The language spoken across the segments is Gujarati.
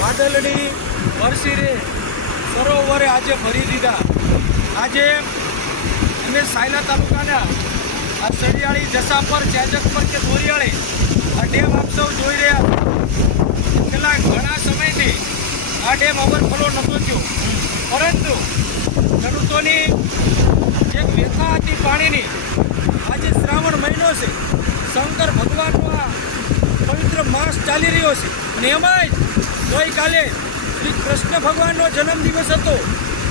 વાદળની વરસી સરોવરે આજે ભરી દીધા। આજે અમે સાયલા તાલુકાના આ સરિયાળી જસાપર ચેજકપર કે દોરિયાળી આ ડેમ આપ સૌ જોઈ રહ્યા છો। છેલ્લા ઘણા સમયથી આ ડેમ ઓવરફ્લો નહોતો થયો, પરંતુ ખેડૂતોની જે વ્યથા હતી પાણીની, આજે શ્રાવણ મહિનો છે, શંકર ભગવાનનો આ પવિત્ર માસ ચાલી રહ્યો છે અને એમાં જ ગઈકાલે શ્રી કૃષ્ણ ભગવાનનો જન્મદિવસ હતો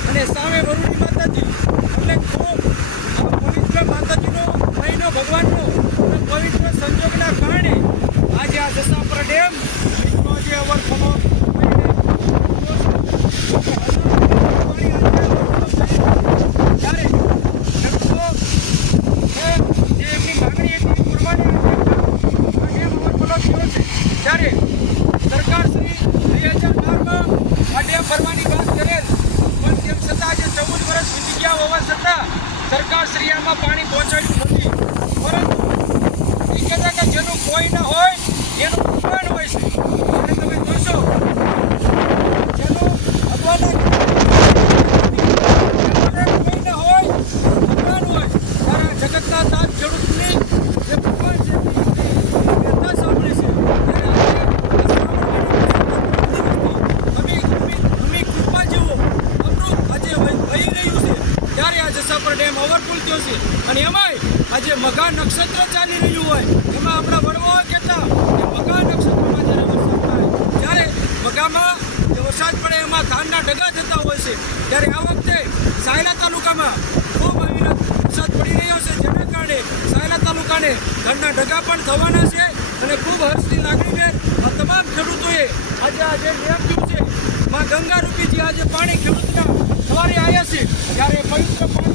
અને સામે વરુણી માતાજી, એટલે ખૂબ આ પવિત્ર માતાજીનો મહિનો ભગવાનનો પવિત્ર સંજોગના કારણે આજે આ જસાપર ડેમ જે ઓવરફ્લો ત્યારે સરકાર શ્રી 2012માં આ ડેમ ભરવાની વાત કરેલ, પણ તેમ છતાં આજે 14 વર્ષ વીતી ગયા હોવા છતાં સરકાર શ્રી આમાં પાણી પહોંચાડ્યું નથી। પરંતુ એ કહેતા કે જેનું કોઈ ન હોય એનું ભગવાન હોય છે, અને તમે જોશો જેનું ભગવાનના કોઈ ન હોય ભગવાન હોય, ત્યારે જગતના તાજ ખેડૂતની જે ભગવાન છે વ્યથા સાંભળે છે। જસાપર ડેમ ઓવરફુલ થયો છે અને એમાંય આજે મઘા નક્ષત્ર ચાલી રહ્યું હોય, એમાં આપણા વડવાઓ કહેતા કે મઘા નક્ષત્રમાં જ્યારે વરસાદ થાય, જ્યારે મઘામાં જે વરસાદ પડે એમાં ધાનના ઢગા થતા હોય છે, ત્યારે આ વખતે સાયલા તાલુકામાં ખૂબ અવિરત વરસાદ પડી રહ્યો છે, જેના કારણે સાયલા તાલુકાને ધાનના ઢગા પણ થવાના છે અને ખૂબ હર્ષની લાગણીભેર આ તમામ ખેડૂતોએ આજે આ જે ડેમ થયું છે માં ગંગા રૂપી જે આજે પાણી ખેડૂતના સવારે આવ્યા છે, ત્યારે પવિત્ર પાણી